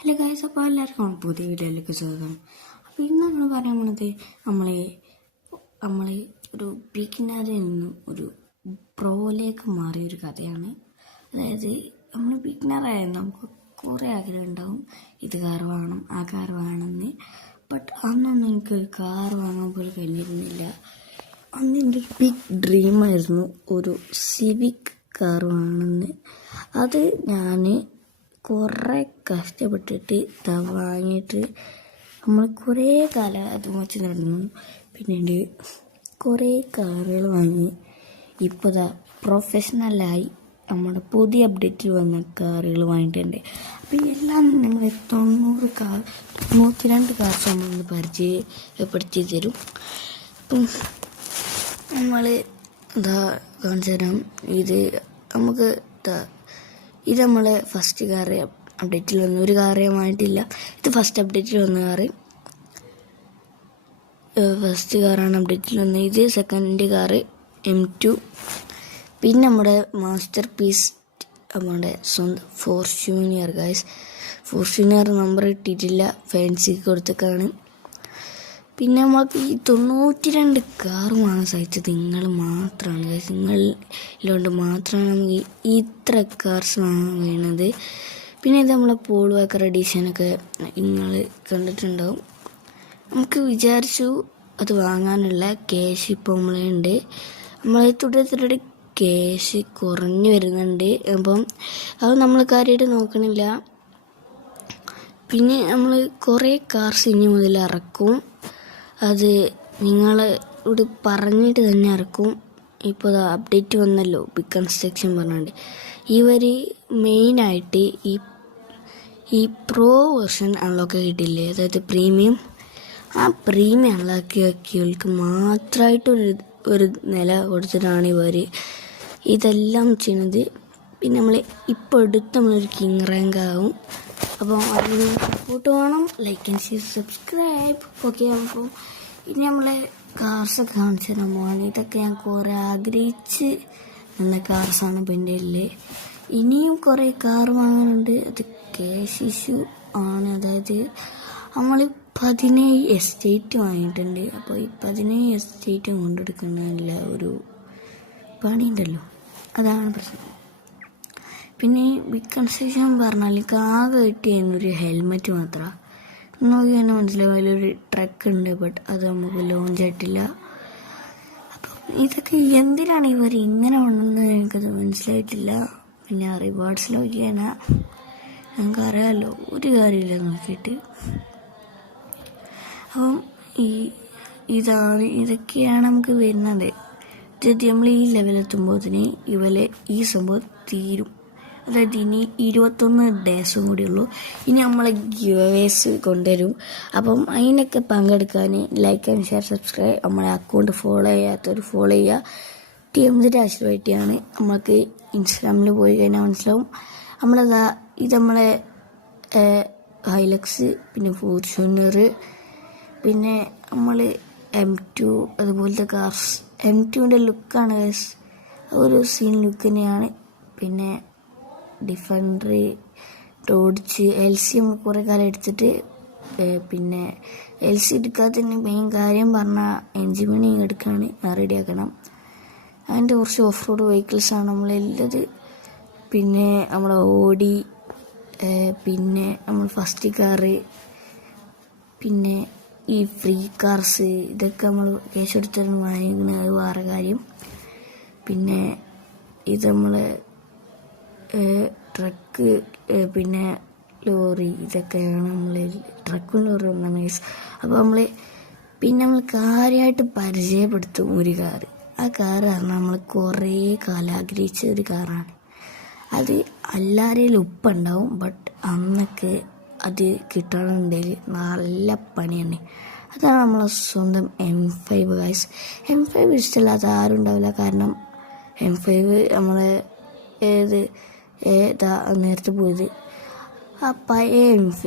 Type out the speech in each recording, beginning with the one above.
Hello guys, അപ്പോൾ എല്ലാവർക്കും പുതിയ വീഡിയോയിലേക്ക് സ്വാഗതം. അപ്പോൾ ഇന്ന് നമ്മൾ പറയാൻ പോണത് നമ്മൾ ഒരു ബിഗിനറിൽ നിന്നും ഒരു പ്രോയിലേക്ക് മാറിയൊരു കഥയാണ്. അതായത് നമ്മൾ ബിഗിനറായാലും നമുക്ക് കുറേ ആഗ്രഹം ഉണ്ടാവും, ഇത് കാർ വേണം ആ കാർ വേണമെന്ന്. ബട്ട് അന്നൊന്നും എനിക്ക് കാർ വാങ്ങാൻ പോലും കഴിഞ്ഞിരുന്നില്ല. അന്ന് എൻ്റെ ഒരു ബിഗ് ഡ്രീമായിരുന്നു ഒരു സിവിക് കാർ വേണമെന്ന്. അത് ഞാൻ കുറേ കഷ്ടപ്പെട്ടിട്ട് വാങ്ങിയിട്ട് നമ്മൾ കുറേ കാലം അത് വെച്ച് നടന്നു. പിന്നീട് കുറേ കാറുകൾ വാങ്ങി ഇപ്പോൾ പ്രൊഫഷണലായി നമ്മുടെ പുതിയ അപ്ഡേറ്റിൽ വന്ന കാറുകൾ വാങ്ങിയിട്ടുണ്ട്. അപ്പോൾ എല്ലാം നിങ്ങൾ 92 കാർസ് നമ്മളൊന്ന് പരിചയപ്പെടുത്തി തരും. അപ്പം നമ്മൾ കാണിച്ചു തരാം. ഇത് നമ്മളെ ഫസ്റ്റ് കാറ് അപ്ഡേറ്റിൽ വന്നു. ഒരു കാറ് വാങ്ങിയിട്ടില്ല, ഇത് ഫസ്റ്റ് അപ്ഡേറ്റിൽ വന്ന കാറ്. ഫസ്റ്റ് കാറാണ് അപ്ഡേറ്റിൽ വന്നത്. ഇത് സെക്കൻഡ് കാറ് M2. പിന്നെ നമ്മുടെ മാസ്റ്റർ പീസ് നമ്മുടെ സ്വന്തം ഫോർച്യൂണിയർ ഗൈസ്. ഫോർച്യൂണിയർ നമ്പർ ഇട്ടിട്ടില്ല, ഫാൻസിക്ക് കൊടുത്തേക്കാണ്. പിന്നെ നമ്മൾക്ക് ഈ 92 കാറുമാണ് സഹിച്ചത് നിങ്ങൾ മാത്രമാണ് ഗൈസ്. നിങ്ങളിലോണ്ട് മാത്രമാണ് നമുക്ക് ഇത്ര കാർസ് വാങ്ങാൻ കഴിയുന്നത്. പിന്നെ ഇത് നമ്മളെ പോൾ വാക്കർ എഡീഷനൊക്കെ നിങ്ങൾ കണ്ടിട്ടുണ്ടാവും. നമുക്ക് വിചാരിച്ചു അത് വാങ്ങാനുള്ള ക്യാഷ് ഇപ്പോൾ നമ്മളുണ്ട്. നമ്മൾ തുടരെ ക്യാഷ് കുറഞ്ഞു വരുന്നുണ്ട്. അപ്പം അത് നമ്മൾ കാര്യമായിട്ട് നോക്കണില്ല. പിന്നെ നമ്മൾ കുറേ കാർസ് ഇനി മുതൽ ഇറക്കും. അത് നിങ്ങളോട് പറഞ്ഞിട്ട് തന്നെ ഇറക്കും. ഇപ്പോൾ അപ്ഡേറ്റ് വന്നല്ലോ ബിഗ് കൺസ്ട്രക്ഷൻ പറഞ്ഞുകൊണ്ട്. ഇവർ മെയിനായിട്ട് ഈ പ്രോ വെർഷൻ അൺലോക്ക് കിട്ടില്ലേ, അതായത് പ്രീമിയം. ആ പ്രീമിയം അൺലോക്ക് ആക്കിയവർക്ക് മാത്രമായിട്ടൊരു നില കൊടുത്തിട്ടാണ് ഇവർ ഇതെല്ലാം ചെയ്യുന്നത്. പിന്നെ നമ്മൾ ഇപ്പോൾ എടുത്ത് നമ്മളൊരു കിങ് റാങ്ക് ആവും. അപ്പോൾ അതിന് സപ്പോർട്ട് വേണം. Like and share, subscribe. Okay, അപ്പോൾ ഇനി നമ്മളെ കാർസൊക്കെ കാണിച്ചു തരാൻ പോവാണ്. ഇതൊക്കെ ഞാൻ കുറേ ആഗ്രഹിച്ച് നിന്ന കാർസാണ് ഇപ്പം എൻ്റെ കയ്യിൽ. ഇനിയും കുറേ കാർ വാങ്ങാനുണ്ട്. അത് ക്യാഷ് ഇഷ്യൂ ആണ്. അതായത് നമ്മൾ 17 എസ്റ്റേറ്റ് വാങ്ങിയിട്ടുണ്ട്. അപ്പോൾ ഈ 17 എസ്റ്റേറ്റ് കൊണ്ടെടുക്കുന്നതില്ല ഒരു പണിയുണ്ടല്ലോ, അതാണ് പ്രശ്നം. പിന്നെ ബിഗ് കൺസ്ട്രക്ഷൻ പറഞ്ഞാൽ എനിക്ക് ആകെ കിട്ടിയൊരു ഹെൽമെറ്റ് മാത്രമാണ്. നോക്കി തന്നെ മനസ്സിലാവും അതിലൊരു ട്രക്ക് ഉണ്ട്, ബട്ട് അത് നമുക്ക് ലോഞ്ച് ആയിട്ടില്ല. അപ്പം ഇതൊക്കെ എന്തിനാണ് ഇവർ ഇങ്ങനെ ഉണ്ടെന്ന് എനിക്കത് മനസ്സിലായിട്ടില്ല. പിന്നെ റിവാർഡ്സ് നോക്കിയാൽ ഞങ്ങൾക്ക് അറിയാമല്ലോ, ഒരു കാര്യമില്ല നോക്കിയിട്ട്. അപ്പം ഇതൊക്കെയാണ് നമുക്ക് വരുന്നത്. നമ്മൾ ഈ ലെവലെത്തുമ്പോഴത്തേന് ഈ സംഭവം തീരും. അതായത് ഇനി 21 ഡേയ്സും കൂടി ഉള്ളൂ. ഇനി നമ്മളെ ഗിവേസ് കൊണ്ടുവരും. അപ്പം അതിനൊക്കെ പങ്കെടുക്കാൻ ലൈക്ക് ആൻഡ് ഷെയർ, സബ്സ്ക്രൈബ്. നമ്മളെ അക്കൗണ്ട് ഫോളോ ചെയ്യാത്തവർ ഫോളോ ചെയ്യുക. TMZ രാഷ്ട്രീയമായിട്ടാണ്. നമ്മൾക്ക് ഇൻസ്റ്റാഗ്രാമിൽ പോയി കഴിഞ്ഞാൽ മനസ്സിലാവും. ഇത് നമ്മളെ ഹൈലക്സ്, പിന്നെ ഫോർച്യൂണർ, പിന്നെ നമ്മൾ M2 അതുപോലത്തെ കാർസ്. M2ൻ്റെ ലുക്കാണ് ഗൈസ്, ഒരു സീൻ ലുക്ക് തന്നെയാണ്. പിന്നെ ഡിഫൻഡർ, ഡോഡ്ജ്, LC നമ്മൾ കുറേ കാലം എടുത്തിട്ട് പിന്നെ LC എടുക്കാത്തതിന് മെയിൻ കാര്യം പറഞ്ഞാൽ എൻജിൻ മണി എടുക്കാണ്, റെഡിയാക്കണം. അതിൻ്റെ കുറച്ച് ഓഫ് റോഡ് വെഹിക്കിൾസാണ് നമ്മളുള്ളത്. പിന്നെ നമ്മളെ ഓടി, പിന്നെ നമ്മൾ ഫസ്റ്റ് കാറ്, പിന്നെ ഈ ഫ്രീ കാർസ്, ഇതൊക്കെ നമ്മൾ ക്യാഷ് എടുത്തിട്ട് വാങ്ങിക്കുന്നത്, അത് വേറെ കാര്യം. പിന്നെ ഇത് നമ്മൾ ട്രക്ക്, പിന്നെ ലോറി, ഇതൊക്കെയാണ് നമ്മൾ ട്രക്കും ലോറി ഒന്നാണ് ഗൈസ്. അപ്പോൾ നമ്മൾ കാര്യമായിട്ട് പരിചയപ്പെടുത്തും ഒരു കാറ്. ആ കാറ് പറഞ്ഞാൽ നമ്മൾ കുറേ കാലം ആഗ്രഹിച്ച ഒരു കാറാണ്. അത് എല്ലാവരെയും ഉപ്പുണ്ടാവും, ബട്ട് അന്നൊക്കെ അത് കിട്ടണമെന്നുണ്ടെങ്കിൽ നല്ല പണിയാണ്. അതാണ് നമ്മളെ സ്വന്തം M5 ഗൈസ്. M5 ഇഷ്ടമില്ലാത്ത ആരും ഉണ്ടാവില്ല. കാരണം M5 നമ്മളെ നേരത്തെ പോയത് ആ പഴയ M5,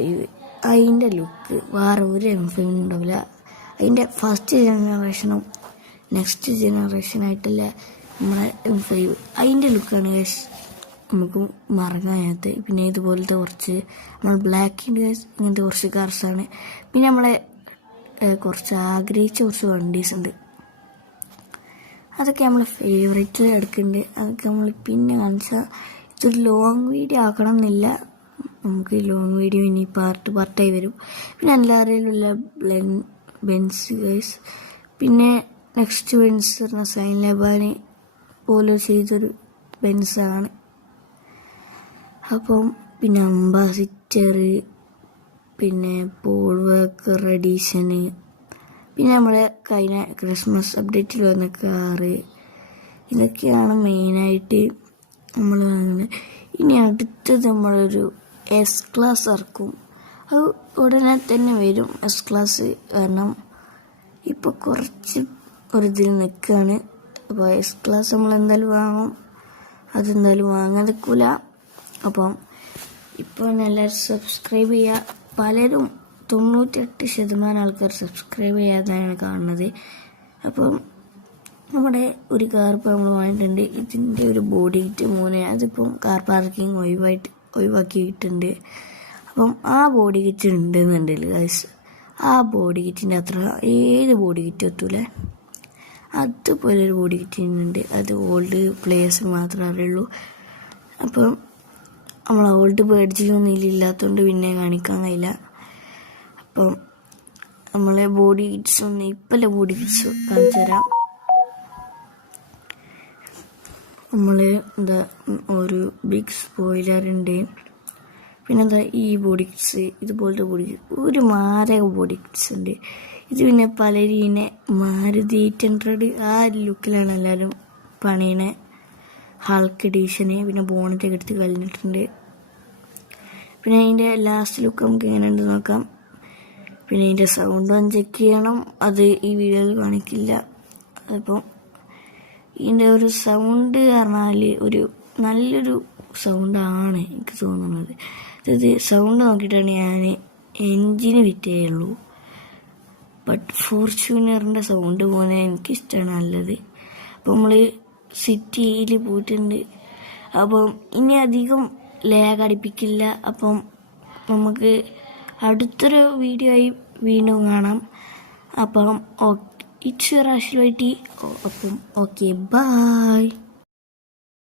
അതിൻ്റെ ലുക്ക് വേറെ ഒരു M5 ഉണ്ടാവില്ല. അതിൻ്റെ ഫസ്റ്റ് ജനറേഷനും നെക്സ്റ്റ് ജനറേഷനായിട്ടല്ല നമ്മളെ M5, അതിൻ്റെ ലുക്കാണ് ഗൈസ് നമുക്ക് മറങ്ങാനകത്ത്. പിന്നെ ഇതുപോലത്തെ കുറച്ച് നമ്മൾ ബ്ലാക്കിൻ്റെ ഇങ്ങനത്തെ കുറച്ച് കാർസാണ്. പിന്നെ നമ്മളെ കുറച്ച് ആഗ്രഹിച്ച കുറച്ച് വണ്ടീസ് ഉണ്ട്. അതൊക്കെ നമ്മൾ ഫേവറേറ്റിൽ എടുക്കുന്നുണ്ട്. അതൊക്കെ നമ്മൾ പിന്നെ കാണിച്ചാൽ ഇതൊരു ലോങ് വീഡിയോ ആക്കണം എന്നില്ല. നമുക്ക് ലോങ് വീഡിയോ ഇനി പാർട്ടായി വരും. പിന്നെ എല്ലാവരിലുള്ള ബെൻസ് ഗൈസ്. പിന്നെ നെക്സ്റ്റ് ബെൻസ് പറഞ്ഞ സൈൻ ലബാനി ഫോളോ ചെയ്തൊരു ബെൻസാണ്. അപ്പം പിന്നെ അംബാസിഡർ, പിന്നെ പോൾ വാക്കർ എഡീഷന്, പിന്നെ നമ്മളെ കഴിഞ്ഞ ക്രിസ്മസ് അപ്ഡേറ്റിൽ വന്ന കാറ്, ഇതൊക്കെയാണ് മെയിനായിട്ട് നമ്മൾ വാങ്ങുന്നത്. ഇനി അടുത്തത് നമ്മളൊരു എസ് ക്ലാസ് ഇറക്കും. അത് ഉടനെ തന്നെ വരും എസ് ക്ലാസ്. കാരണം ഇപ്പോൾ കുറച്ച് ഒരിതിൽ നിൽക്കുകയാണ്. അപ്പോൾ എസ് ക്ലാസ് നമ്മൾ എന്തായാലും വാങ്ങും. അതെന്തായാലും വാങ്ങാൻ നിൽക്കില്ല. അപ്പം ഇപ്പോൾ എല്ലാവരും സബ്സ്ക്രൈബ് ചെയ്യുക. പലരും 98% ആൾക്കാർ സബ്സ്ക്രൈബ് ചെയ്യാതാണ് കാണുന്നത്. അപ്പം നമ്മുടെ ഒരു കാർ ഇപ്പോൾ നമ്മൾ വാങ്ങിയിട്ടുണ്ട്. ഇതിൻ്റെ ഒരു ബോഡി കിറ്റ് 3 അതിപ്പം കാർ പാർക്കിംഗ് ഒഴിവാക്കിയിട്ടുണ്ട്. അപ്പം ആ ബോഡി കിറ്റ് ഉണ്ടെന്നുണ്ടെങ്കിൽ ഗൈസ്, ആ ബോഡി കിറ്റിൻ്റെ അത്ര ഏത് ബോഡി കിറ്റ് എത്തൂല. അതുപോലൊരു ബോഡി കിറ്റ് ഉണ്ട്. അത് ഓൾഡ് പ്ലേയേഴ്സിന് മാത്രമേ അറിയുള്ളൂ. അപ്പം നമ്മൾ ഓൾഡ് പേടിച്ചൊന്നും ഇല്ലാത്തതുകൊണ്ട് പിന്നെ കാണിക്കാൻ കഴിയില്ല. അപ്പം നമ്മളെ ബോഡി കിറ്റ്സ് ഒന്ന് ഇപ്പല്ലേ ബോഡി കിറ്റ്സ് കാണിച്ചു തരാം. നമ്മൾ എന്താ ഒരു ബിഗ് സ്പോയിലർ ഉണ്ട്. പിന്നെന്താ ഈ ബോഡി കിറ്റ്സ്, ഇതുപോലത്തെ ബോഡി കിറ്റ്സ്, ഒരു മാരക ബോഡി കിറ്റ്സ് ഉണ്ട്. ഇത് പിന്നെ പലരും ഇതിനെ മാരുതി 800 ആ ലുക്കിലാണ് എല്ലാവരും പണിയണേ. ഹൾക്ക് എഡീഷന് പിന്നെ ബോണറ്റൊക്കെ എടുത്ത് കഴിഞ്ഞിട്ടുണ്ട്. പിന്നെ അതിൻ്റെ ലാസ്റ്റ് ലുക്ക് നമുക്ക് എങ്ങനെ ഉണ്ട് നോക്കാം. പിന്നെ ഇതിൻ്റെ സൗണ്ട് ഒന്ന് ചെക്ക് ചെയ്യണം. അത് ഈ വീഡിയോയിൽ കാണിക്കില്ല. അപ്പം ഇതിൻ്റെ ഒരു സൗണ്ട് പറഞ്ഞാൽ ഒരു നല്ലൊരു സൗണ്ടാണ് എനിക്ക് തോന്നുന്നത്. ഇത് സൗണ്ട് നോക്കിയിട്ടാണ് ഞാൻ എൻജിന് ഫിറ്റ് ചെയ്യുള്ളൂ. ബട്ട് ഫോർച്യൂണറിൻ്റെ സൗണ്ട് പോലെ എനിക്കിഷ്ടമാണ് നല്ലത്. അപ്പം നമ്മൾ സിറ്റിയിൽ പോയിട്ടുണ്ട്. അപ്പം ഇനി അധികം ലാഗ് അടിപ്പിക്കില്ല. അപ്പം നമുക്ക് അടുത്തൊരു വീഡിയോ ആയി വീണ്ടും കാണാം. അപ്പം ഇറ്റ്സ് യുവർ ആഷിൽ വൈറ്റി. അപ്പം ഓക്കെ, ബൈ.